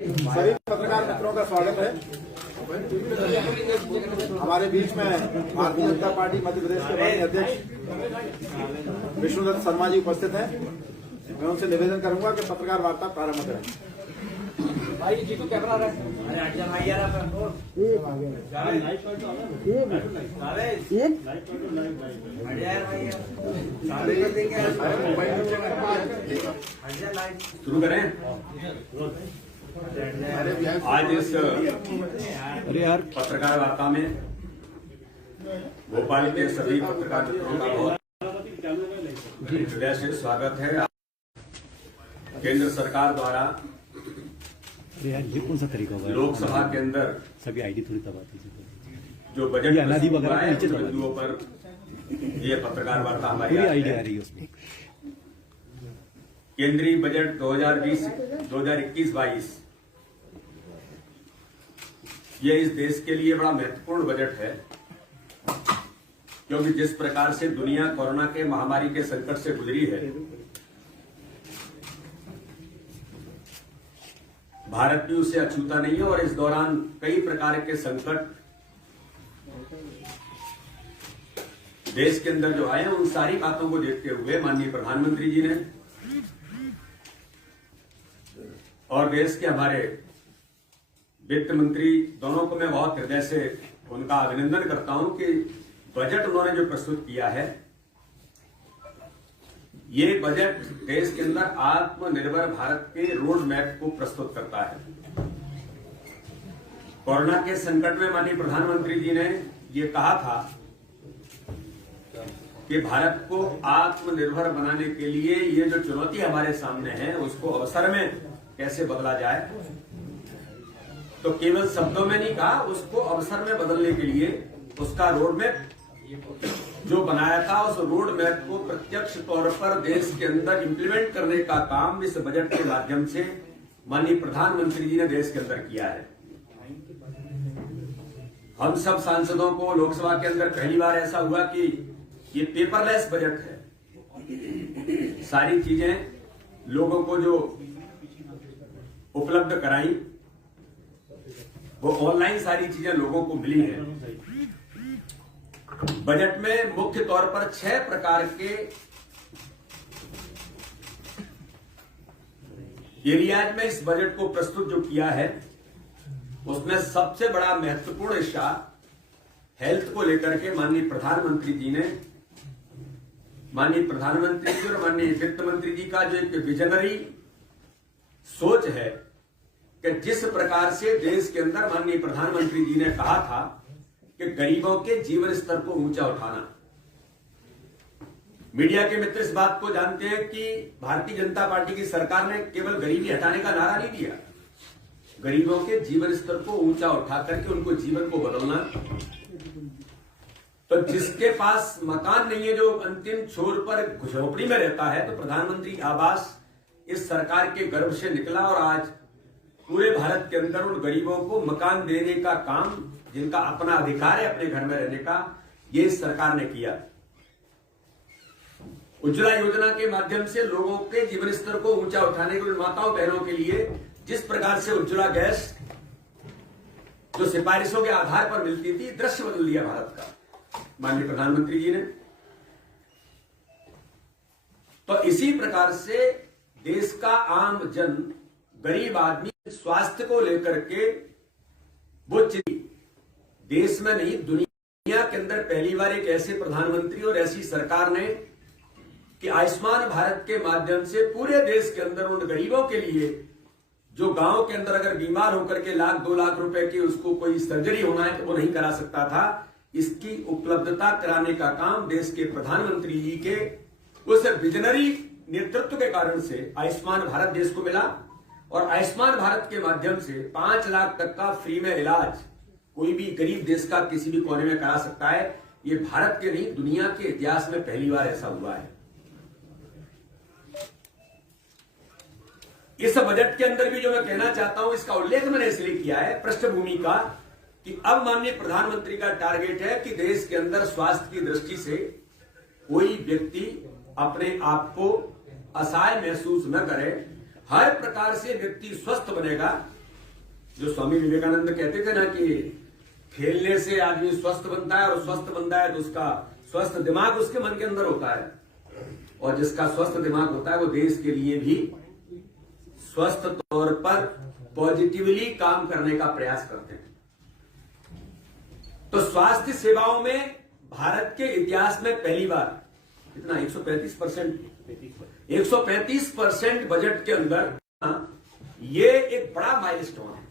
सभी पत्रकार मित्रों का स्वागत है। हमारे बीच में भारतीय जनता पार्टी मध्य प्रदेश के माननीय अध्यक्ष विष्णुदत्त शर्मा जी उपस्थित हैं। मैं उनसे निवेदन करूंगा कि पत्रकार वार्ता प्रारंभ करें। भाई जी को कैमरा रहा है। शुरू करें। आज इस पत्रकार वार्ता में भोपाल के सभी पत्रकार मित्रों का बहुत हृदय से स्वागत है। केंद्र सरकार द्वारा यार ये कौन सा तरीका होगा? लोकसभा के अंदर सभी आईडी थोड़ी दबा दीजिए। जो बजट अनादि वगैरह नीचे दबा बिंदुओं पर ये पत्रकार वार्ता हमारी पूरी आईडी है। आ रही है उसमें। केंद्रीय बजट 2020-2021-22 ये इस देश के लिए बड़ा महत्वपूर्ण बजट है, क्योंकि जिस प्रकार से दुनिया कोरोना के महामारी के संकट से गुजरी है, भारत भी उसे अछूता नहीं है। और इस दौरान कई प्रकार के संकट देश के अंदर जो आए, उन सारी बातों को देखते हुए माननीय प्रधानमंत्री जी ने और देश के हमारे वित्त मंत्री दोनों को मैं बहुत हृदय से उनका अभिनंदन करता हूं कि बजट उन्होंने जो प्रस्तुत किया है, ये बजट देश के अंदर आत्मनिर्भर भारत के रोड मैप को प्रस्तुत करता है। कोरोना के संकट में माननीय प्रधानमंत्री जी ने ये कहा था कि भारत को आत्मनिर्भर बनाने के लिए ये जो चुनौती हमारे सामने है, उसको अवसर में कैसे बदला जाए। तो केवल शब्दों में नहीं कहा, उसको अवसर में बदलने के लिए उसका रोड मैप जो बनाया था, उस रोड मैप को प्रत्यक्ष तौर पर देश के अंदर इंप्लीमेंट करने का काम इस बजट के माध्यम से माननीय प्रधानमंत्री जी ने देश के अंदर किया है। हम सब सांसदों को लोकसभा के अंदर पहली बार ऐसा हुआ कि ये पेपरलेस बजट है। सारी चीजें लोगों को जो उपलब्ध कराई, वो ऑनलाइन सारी चीजें लोगों को मिली हैं। बजट में मुख्य तौर पर 6 प्रकार के एरियाज में इस बजट को प्रस्तुत जो किया है, उसमें सबसे बड़ा महत्वपूर्ण हिस्सा हेल्थ को लेकर के माननीय प्रधानमंत्री जी और माननीय वित्त मंत्री जी का जो एक विजनरी सोच है कि जिस प्रकार से देश के अंदर माननीय प्रधानमंत्री जी ने कहा था कि गरीबों के जीवन स्तर को ऊंचा उठाना। मीडिया के मित्र इस बात को जानते हैं कि भारतीय जनता पार्टी की सरकार ने केवल गरीबी हटाने का नारा नहीं दिया, गरीबों के जीवन स्तर को ऊंचा उठा करके उनको जीवन को बदलना। तो जिसके पास मकान नहीं है, जो अंतिम छोर पर झोपड़ी में रहता है, तो प्रधानमंत्री आवास इस सरकार के गर्व से निकला और आज पूरे भारत के अंदर उन गरीबों को मकान देने का काम, जिनका अपना अधिकार है अपने घर में रहने का, ये इस सरकार ने किया। उज्ज्वला योजना के माध्यम से लोगों के जीवन स्तर को ऊंचा उठाने के लिए माताओं बहनों के लिए जिस प्रकार से उज्ज्वला गैस जो सिफारिशों के आधार पर मिलती थी, दृश्य बदल दिया भारत का माननीय प्रधानमंत्री जी ने। तो इसी प्रकार से देश का आम जन, गरीब आदमी स्वास्थ्य को लेकर के वो देश में नहीं, दुनिया के अंदर पहली बार एक ऐसे प्रधानमंत्री और ऐसी सरकार ने कि आयुष्मान भारत के माध्यम से पूरे देश के अंदर उन गरीबों के लिए जो गांव के अंदर अगर बीमार होकर के 1-2 लाख रुपए की उसको कोई सर्जरी होना है तो वो नहीं करा सकता था, इसकी उपलब्धता कराने का काम देश के प्रधानमंत्री जी के उस विजनरी नेतृत्व के कारण से आयुष्मान भारत देश को मिला। और आयुष्मान भारत के माध्यम से 5 लाख तक का फ्री में इलाज कोई भी गरीब देश का किसी भी कोने में करा सकता है। ये भारत के नहीं, दुनिया के इतिहास में पहली बार ऐसा हुआ है। इस बजट के अंदर भी जो मैं कहना चाहता हूं, इसका उल्लेख मैंने इसलिए किया है पृष्ठभूमि का, कि अब माननीय प्रधानमंत्री का टारगेट है कि देश के अंदर स्वास्थ्य की दृष्टि से कोई व्यक्ति अपने आप को असहाय महसूस न करे। हर प्रकार से व्यक्ति स्वस्थ बनेगा जो स्वामी विवेकानंद कहते थे ना कि खेलने से आदमी स्वस्थ बनता है, और स्वस्थ बनता है तो उसका स्वस्थ दिमाग उसके मन के अंदर होता है, और जिसका स्वस्थ दिमाग होता है वो देश के लिए भी स्वस्थ तौर पर पॉजिटिवली काम करने का प्रयास करते हैं। तो स्वास्थ्य सेवाओं में भारत के इतिहास में पहली बार कितना 135% बजट के अंदर ये एक बड़ा माइलस्टोन है।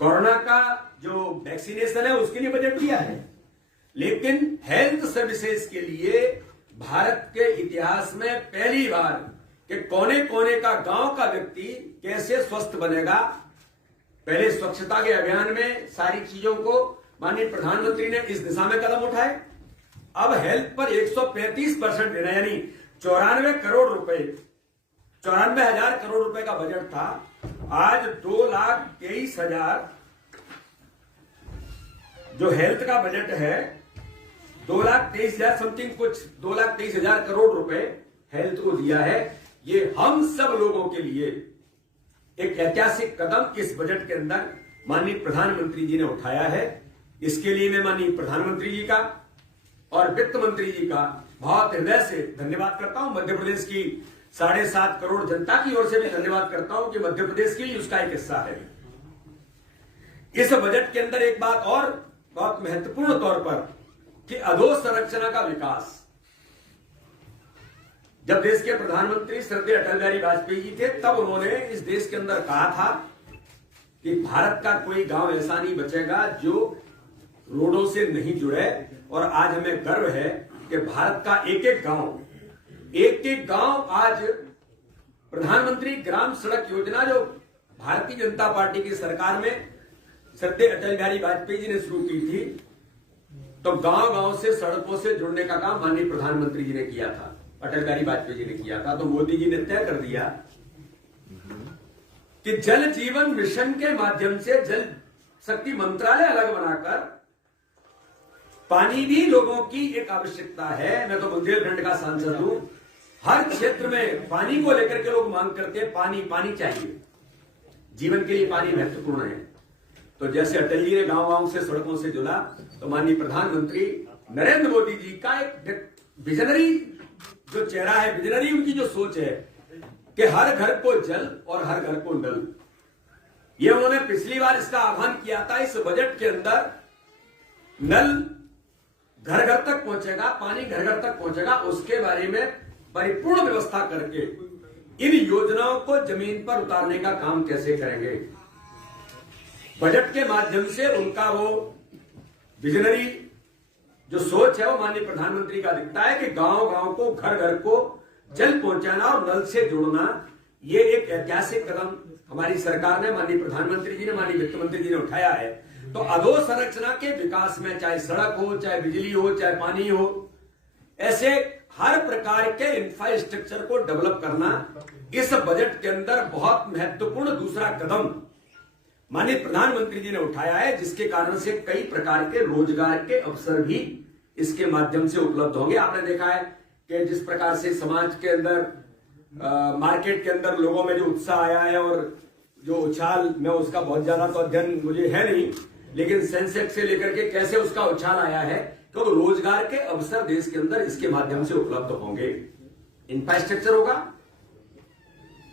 कोरोना का जो वैक्सीनेशन है उसके लिए बजट दिया है, लेकिन हेल्थ सर्विसेज के लिए भारत के इतिहास में पहली बार कि कोने कोने का गांव का व्यक्ति कैसे स्वस्थ बनेगा। पहले स्वच्छता के अभियान में सारी चीजों को माननीय प्रधानमंत्री ने इस दिशा में कदम उठाए। अब हेल्थ पर 135% देना, यानी 94 करोड़ रुपए, 94,000 करोड़ रुपए का बजट था, आज 2,23,000 जो हेल्थ का बजट है, 2,23,000 समथिंग, कुछ 2,23,000 करोड़ रुपए हेल्थ को दिया है। ये हम सब लोगों के लिए एक ऐतिहासिक कदम इस बजट के अंदर माननीय प्रधानमंत्री जी ने उठाया है। इसके लिए मैं माननीय प्रधानमंत्री जी का और वित्त मंत्री जी का बहुत हृदय से धन्यवाद करता हूं। मध्य प्रदेश की 7.5 करोड़ जनता की ओर से भी धन्यवाद करता हूं कि मध्य प्रदेश की उसका एक हिस्सा है। इस बजट के अंदर एक बात और बहुत महत्वपूर्ण तौर पर कि अधोसंरचना का विकास। जब देश के प्रधानमंत्री श्रद्धेय अटल बिहारी वाजपेयी जी थे, तब उन्होंने इस देश के अंदर कहा था कि भारत का कोई गांव ऐसा नहीं बचेगा जो रोडों से नहीं जुड़े। और आज हमें गर्व है कि भारत का एक एक गांव आज प्रधानमंत्री ग्राम सड़क योजना जो भारतीय जनता पार्टी की सरकार में श्रद्धेय अटल बिहारी वाजपेयी जी ने शुरू की थी, तो गांव गांव से सड़कों से जुड़ने का काम माननीय प्रधानमंत्री जी ने किया था, अटल बिहारी वाजपेयी जी ने किया था। तो मोदी जी ने तय कर दिया कि जल जीवन मिशन के माध्यम से जल शक्ति मंत्रालय अलग बनाकर, पानी भी लोगों की एक आवश्यकता है। मैं तो बुंदेलखंड का सांसद हूं, हर क्षेत्र में पानी को लेकर के लोग मांग करते हैं, पानी चाहिए, जीवन के लिए पानी महत्वपूर्ण है। तो जैसे अटल जी ने गांव गांव से सड़कों से जुड़ा, तो माननीय प्रधानमंत्री नरेंद्र मोदी जी का एक विजनरी जो चेहरा है, विजनरी उनकी जो सोच है कि हर घर को जल और हर घर को नल, ये उन्होंने पिछली बार इसका आह्वान किया था। इस बजट के अंदर नल घर घर तक पहुंचेगा, पानी घर घर तक पहुंचेगा, उसके बारे में परिपूर्ण व्यवस्था करके इन योजनाओं को जमीन पर उतारने का काम कैसे करेंगे। बजट के माध्यम से उनका वो विजनरी जो सोच है वो माननीय प्रधानमंत्री का दिखता है कि गांव गांव को, घर घर को जल पहुंचाना और नल से जोड़ना। ये एक ऐतिहासिक कदम हमारी सरकार ने, माननीय प्रधानमंत्री जी ने, माननीय वित्त मंत्री जी ने उठाया है। तो अधोसंरचना के विकास में, चाहे सड़क हो, चाहे बिजली हो, चाहे पानी हो, ऐसे हर प्रकार के इंफ्रास्ट्रक्चर को डेवलप करना इस बजट के अंदर बहुत महत्वपूर्ण दूसरा कदम माननीय प्रधानमंत्री जी ने उठाया है, जिसके कारण से कई प्रकार के रोजगार के अवसर भी इसके माध्यम से उपलब्ध होंगे। आपने देखा है कि जिस प्रकार से समाज के अंदर, मार्केट के अंदर लोगों में जो उत्साह आया है और जो उछाल, मैं उसका बहुत ज्यादा तो अध्ययन मुझे है नहीं, लेकिन सेंसेक्स से लेकर के कैसे उसका उछाल आया है, तो रोजगार के अवसर देश के अंदर इसके माध्यम से उपलब्ध होंगे। इंफ्रास्ट्रक्चर होगा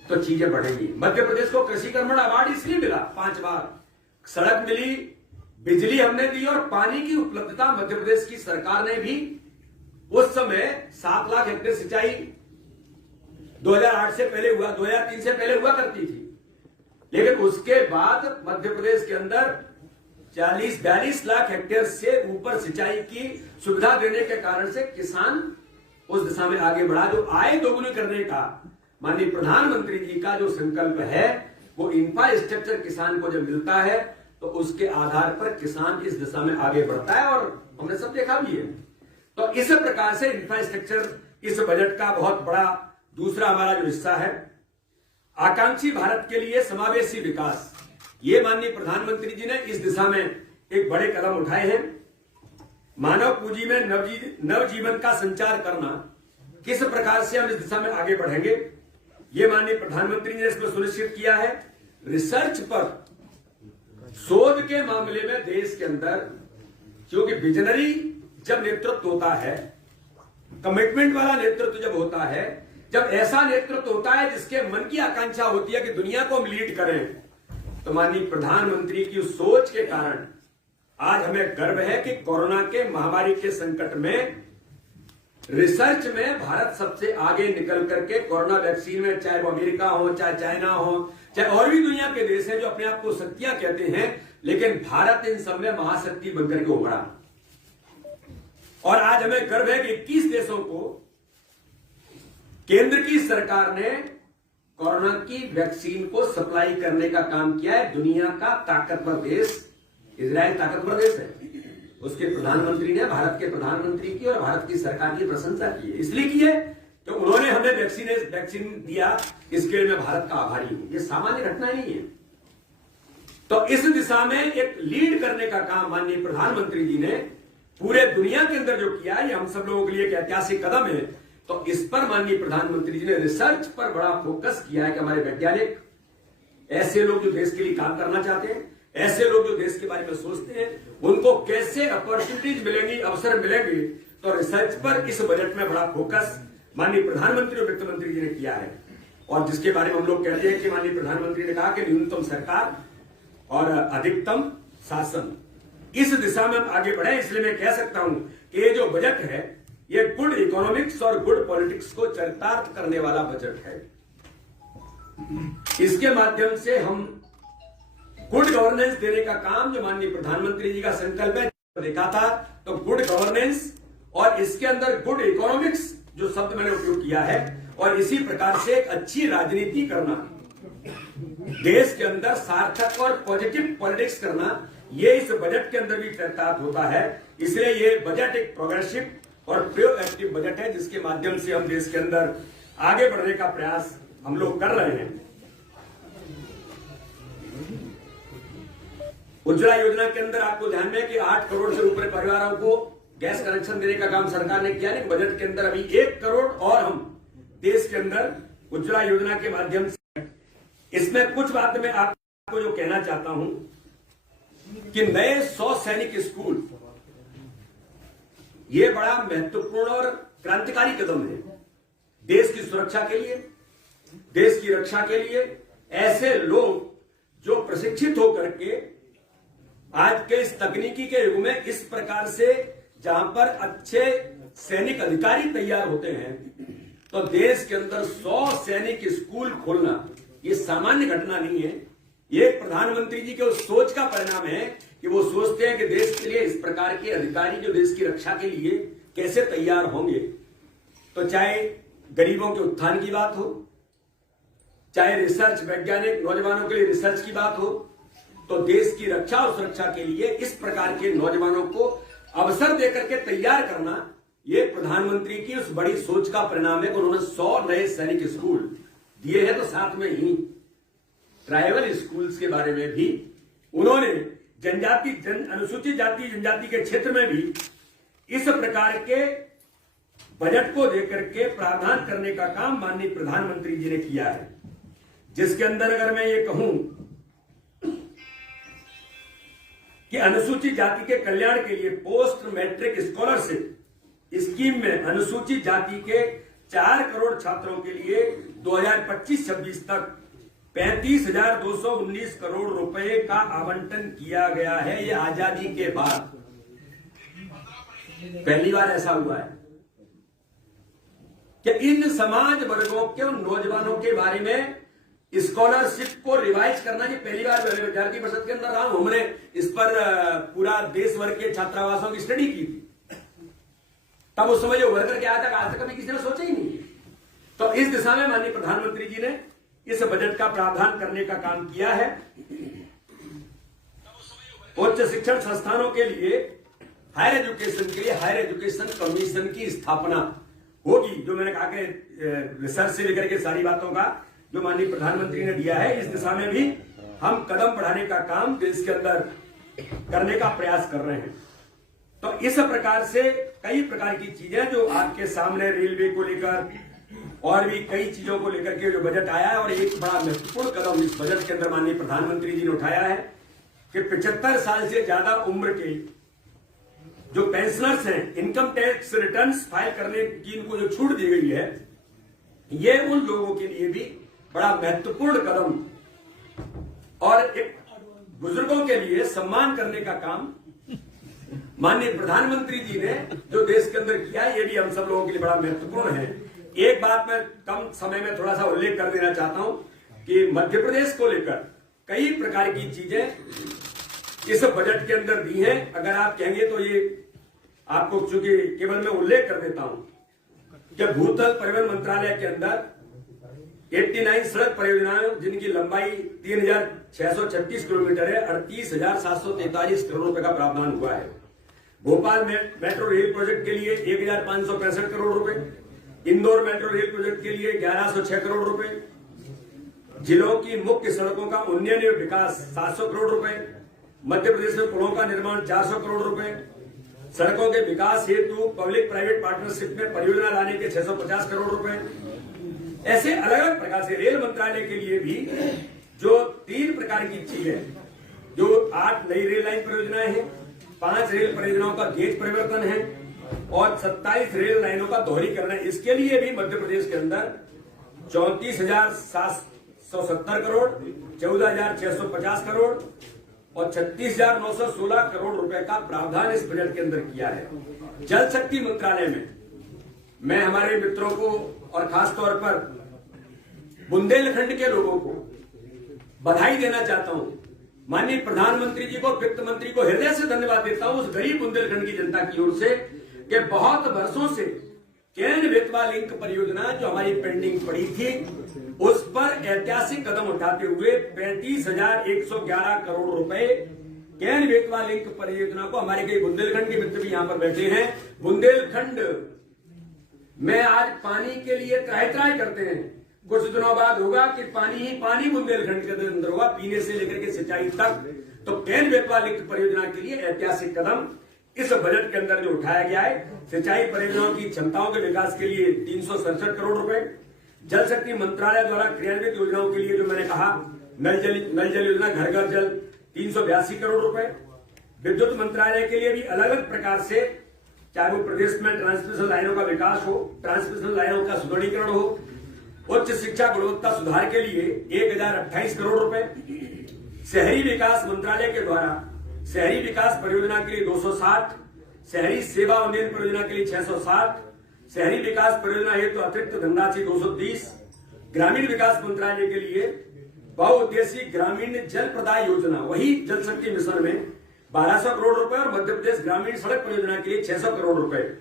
तो चीजें बढ़ेंगी। मध्य प्रदेश को कृषि कर्मण अवार्ड इसलिए मिला 5 बार, सड़क मिली, बिजली हमने दी और पानी की उपलब्धता मध्य प्रदेश की सरकार ने भी उस समय 7 लाख हेक्टेयर सिंचाई 2008 से पहले हुआ, 2003 से पहले हुआ करती थी, लेकिन उसके बाद मध्य प्रदेश के अंदर 40-42 लाख हेक्टेयर से ऊपर सिंचाई की सुविधा देने के कारण से किसान उस दिशा में आगे बढ़ा। जो आय दोगुनी करने का माननीय प्रधानमंत्री जी का जो संकल्प है, वो इंफ्रास्ट्रक्चर किसान को जब मिलता है तो उसके आधार पर किसान इस दिशा में आगे बढ़ता है, और हमने सब देखा भी है। तो इस प्रकार से इंफ्रास्ट्रक्चर इस बजट का बहुत बड़ा दूसरा हमारा जो हिस्सा है। आकांक्षी भारत के लिए समावेशी विकास, ये माननीय प्रधानमंत्री जी ने इस दिशा में एक बड़े कदम उठाए हैं। मानव पूंजी में नवजीवन का संचार करना, किस प्रकार से हम इस दिशा में आगे बढ़ेंगे, ये माननीय प्रधानमंत्री ने इसको सुनिश्चित किया है। रिसर्च पर, शोध के मामले में देश के अंदर, क्योंकि विजनरी जब नेतृत्व होता है, कमिटमेंट वाला नेतृत्व जब होता है, जब ऐसा नेतृत्व होता है जिसके मन की आकांक्षा होती है कि दुनिया को हम लीड करें, तो माननीय प्रधानमंत्री की उस सोच के कारण आज हमें गर्व है कि कोरोना के महामारी के संकट में रिसर्च में भारत सबसे आगे निकल करके कोरोना वैक्सीन में, चाहे वो अमेरिका हो, चाहे चाइना हो, चाहे और भी दुनिया के देश हैं जो अपने आप को शक्तियां कहते हैं, लेकिन भारत इन सब में महाशक्ति बनकर के उभरा। और आज हमें गर्व है कि 21 देशों को केंद्र की सरकार ने कोरोना की वैक्सीन को सप्लाई करने का काम किया है। दुनिया का ताकतवर देश इजराइल ताकतवर देश है, उसके प्रधानमंत्री ने भारत के प्रधानमंत्री की और भारत की सरकार की प्रशंसा की है। इसलिए की है कि उन्होंने हमें वैक्सीन दिया, इसके लिए मैं भारत का आभारी हूं। यह सामान्य घटना नहीं है। तो इस दिशा में एक लीड करने का काम माननीय प्रधानमंत्री जी ने पूरे दुनिया के अंदर जो किया, ये हम सब लोगों के लिए एक ऐतिहासिक कदम है। तो इस पर माननीय प्रधानमंत्री जी ने रिसर्च पर बड़ा फोकस किया है कि हमारे वैज्ञानिक, ऐसे लोग जो देश के लिए काम करना चाहते हैं, ऐसे लोग जो देश के बारे में सोचते हैं, उनको कैसे अपॉर्चुनिटीज मिलेंगी, अवसर मिलेंगे। तो रिसर्च पर इस बजट में बड़ा फोकस माननीय प्रधानमंत्री और वित्त मंत्री जी ने किया है। और जिसके बारे में हम लोग कहते हैं कि माननीय प्रधानमंत्री ने कहा कि न्यूनतम सरकार और अधिकतम शासन, इस दिशा में हम आगे बढ़े। इसलिए मैं कह सकता हूं कि ये जो बजट है, ये गुड इकोनॉमिक्स और गुड पॉलिटिक्स को चरितार्थ करने वाला बजट है। इसके माध्यम से हम गुड गवर्नेंस देने का काम, जो माननीय प्रधानमंत्री जी का संकल्प है, देखा था, तो गुड गवर्नेंस और इसके अंदर गुड इकोनॉमिक्स जो शब्द मैंने उपयोग किया है, और इसी प्रकार से एक अच्छी राजनीति करना, देश के अंदर सार्थक और पॉजिटिव पॉलिटिक्स करना, ये इस बजट के अंदर भी चरितार्थ होता है। इसलिए ये बजट एक प्रोग्रेसिव और प्रोएक्टिव बजट है, जिसके माध्यम से हम देश के अंदर आगे बढ़ने का प्रयास हम लोग कर रहे हैं। उज्ज्वला योजना के अंदर आपको ध्यान में कि 8 करोड़ से ऊपर परिवारों को गैस कनेक्शन देने का काम सरकार ने किया। लेकिन बजट के अंदर अभी 1 करोड़ और हम देश के अंदर उज्ज्वला योजना के माध्यम से, इसमें कुछ बात मैं आपको जो कहना चाहता हूं कि नए 100 सैनिक स्कूल, ये बड़ा महत्वपूर्ण और क्रांतिकारी कदम है देश की सुरक्षा के लिए, देश की रक्षा के लिए। ऐसे लोग जो प्रशिक्षित होकर के आज के इस तकनीकी के युग में इस प्रकार से, जहां पर अच्छे सैनिक अधिकारी तैयार होते हैं, तो देश के अंदर 100 सैनिक स्कूल खोलना ये सामान्य घटना नहीं है। ये प्रधानमंत्री जी के उस सोच का परिणाम है कि वो सोचते हैं कि देश के लिए इस प्रकार के अधिकारी जो देश की रक्षा के लिए कैसे तैयार होंगे। तो चाहे गरीबों के उत्थान की बात हो, चाहे रिसर्च, वैज्ञानिक नौजवानों के लिए रिसर्च की बात हो, तो देश की रक्षा और सुरक्षा के लिए इस प्रकार के नौजवानों को अवसर देकर के तैयार करना, ये प्रधानमंत्री की उस बड़ी सोच का परिणाम है कि उन्होंने 100 नए सैनिक स्कूल दिए हैं। तो साथ में ही ट्राइबल स्कूल्स के बारे में भी उन्होंने जनजाति, अनुसूचित जाति जनजाति के क्षेत्र में भी इस प्रकार के बजट को देकर के प्रावधान करने का काम माननीय प्रधानमंत्री जी ने किया है। जिसके अंदर अगर मैं ये कहूं कि अनुसूचित जाति के कल्याण के लिए पोस्ट मैट्रिक स्कॉलरशिप स्कीम में अनुसूचित जाति के 4 करोड़ छात्रों के लिए 2025-26 तक 35,219 करोड़ रुपए का आवंटन किया गया है। ये आजादी के बाद पहली बार ऐसा हुआ है कि इन समाज वर्गों के, उन नौजवानों के बारे में स्कॉलरशिप को रिवाइज करना, ये पहली बार विद्यार्थी परिषद के अंदर रहा हूं। हमने इस पर पूरा देश भर के छात्रावासों की स्टडी की थी। तब उस समय जो वर्कर के आया था, आज तक कभी किसी ने सोचा ही नहीं। तो इस दिशा में माननीय प्रधानमंत्री जी ने इस बजट का प्रावधान करने का काम किया है। उच्च शिक्षण संस्थानों के लिए, हायर एजुकेशन के लिए हायर एजुकेशन कमीशन की स्थापना होगी। जो मैंने कहा कि रिसर्च से लेकर के सारी बातों का जो माननीय प्रधानमंत्री ने दिया है, इस दिशा में भी हम कदम बढ़ाने का काम देश के अंदर करने का प्रयास कर रहे हैं। तो इस प्रकार से कई प्रकार की चीजें जो आपके सामने रेलवे को लेकर, और भी कई चीजों को लेकर के जो बजट आया है। और एक बड़ा महत्वपूर्ण कदम इस बजट के अंदर माननीय प्रधानमंत्री जी ने उठाया है कि 75 साल से ज्यादा उम्र के जो पेंशनर्स हैं, इनकम टैक्स रिटर्न्स फाइल करने की इनको जो छूट दी गई है, ये उन लोगों के लिए भी बड़ा महत्वपूर्ण कदम और एक बुजुर्गों के लिए सम्मान करने का काम माननीय प्रधानमंत्री जी ने जो देश के अंदर किया, ये भी हम सब लोगों के लिए बड़ा महत्वपूर्ण है। एक बात मैं कम समय में थोड़ा सा उल्लेख कर देना चाहता हूं कि मध्य प्रदेश को लेकर कई प्रकार की चीजें इस बजट के अंदर दी हैं। अगर आप कहेंगे तो ये आपको चूंकि केवल मैं उल्लेख कर देता हूं कि भूतल परिवहन मंत्रालय के अंदर 89 सड़क परियोजनाएं जिनकी लंबाई 3636 किलोमीटर है, 38,743 करोड़ रुपए का प्रावधान हुआ है। भोपाल में मेट्रो रेल प्रोजेक्ट के लिए 1,565 करोड़ रुपए, इंदौर मेट्रो रेल प्रोजेक्ट के लिए 1106 करोड़ रुपए, जिलों की मुख्य सड़कों का उन्नयन एवं विकास 700 करोड़ रुपए, मध्य प्रदेश में पुलों का निर्माण 400 करोड़ रुपए, सड़कों के विकास हेतु पब्लिक प्राइवेट पार्टनरशिप में परियोजना लाने के 650 करोड़ रुपए। ऐसे अलग अलग प्रकार से रेल मंत्रालय के लिए भी जो 3 प्रकार की चीजें, जो 8 नई रेल लाइन परियोजनाएं हैं, 5 रेल परियोजनाओं का गेज परिवर्तन है और 27 रेल लाइनों का दोहरीकरण है। इसके लिए भी मध्य प्रदेश के अंदर 34,770 करोड़, 14,650 करोड़ और 36,916 करोड़ रुपए का प्रावधान इस बजट के अंदर किया है। जल शक्ति मंत्रालय में मैं हमारे मित्रों को और खासतौर पर बुंदेलखंड के लोगों को बधाई देना चाहता हूं। माननीय प्रधानमंत्री जी को, वित्त मंत्री को हृदय से धन्यवाद देता हूं उस गरीब बुंदेलखंड की जनता की ओर से कि बहुत वर्षों से केन बेतवा लिंक परियोजना जो हमारी पेंडिंग पड़ी थी, उस पर ऐतिहासिक कदम उठाते हुए 35,111 करोड़ रुपए केन बेतवा लिंक परियोजना को हमारे कई बुंदेलखंड के मित्र भी यहां पर बैठे हैं। बुंदेलखंड में आज पानी के लिए त्राही करते हैं। कुछ दिनों बाद होगा कि पानी ही पानी बुंदेलखंड के अंदर होगा, पीने से लेकर के सिंचाई तक। तो केन बेतवा लिंक परियोजना के लिए ऐतिहासिक कदम इस बजट के अंदर जो उठाया गया है। सिंचाई परियोजनाओं की क्षमताओं के विकास के लिए 367 करोड़ रुपए, जल शक्ति मंत्रालय द्वारा क्रियान्वित योजनाओं के लिए जो मैंने कहा नल जल योजना, घर घर जल 382 करोड़ रुपए, विद्युत मंत्रालय के लिए भी अलग अलग प्रकार से, चाहे वो प्रदेश में ट्रांसमिशन लाइनों का विकास हो, ट्रांसमिशन लाइनों का सुदृढ़ीकरण हो, उच्च शिक्षा गुणवत्ता सुधार के लिए 1,028 करोड़ रुपए, शहरी विकास मंत्रालय के द्वारा शहरी विकास परियोजना के लिए 260, शहरी सेवा उन्नयन परियोजना के लिए 660, शहरी विकास परियोजना हेतु अतिरिक्त धनराशि 230, ग्रामीण विकास मंत्रालय के लिए बहुउद्देशीय ग्रामीण जल प्रदाय योजना, वही जल शक्ति मिशन में 1200 करोड़ रुपए और मध्य प्रदेश ग्रामीण सड़क परियोजना के लिए 600 करोड़ रुपए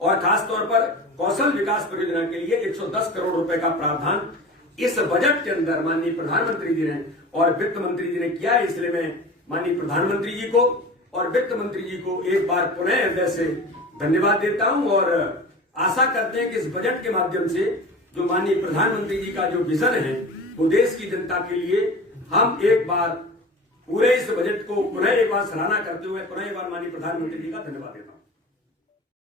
और खासतौर पर कौशल विकास परियोजना के लिए 110 करोड़ रुपए का प्रावधान इस बजट के अंदर माननीय प्रधानमंत्री जी ने और वित्त मंत्री जी ने किया है। इसलिए मैं माननीय प्रधानमंत्री जी को और वित्त मंत्री जी को एक बार पुनः हृदय से धन्यवाद देता हूं और आशा करते हैं कि इस बजट के माध्यम से जो माननीय प्रधानमंत्री जी का जो विजन है वो देश की जनता के लिए हम एक बार पूरे इस बजट को पुनः एक बार सराहना करते हुए पुनः एक बार माननीय प्रधानमंत्री जी का धन्यवाद देता हूं।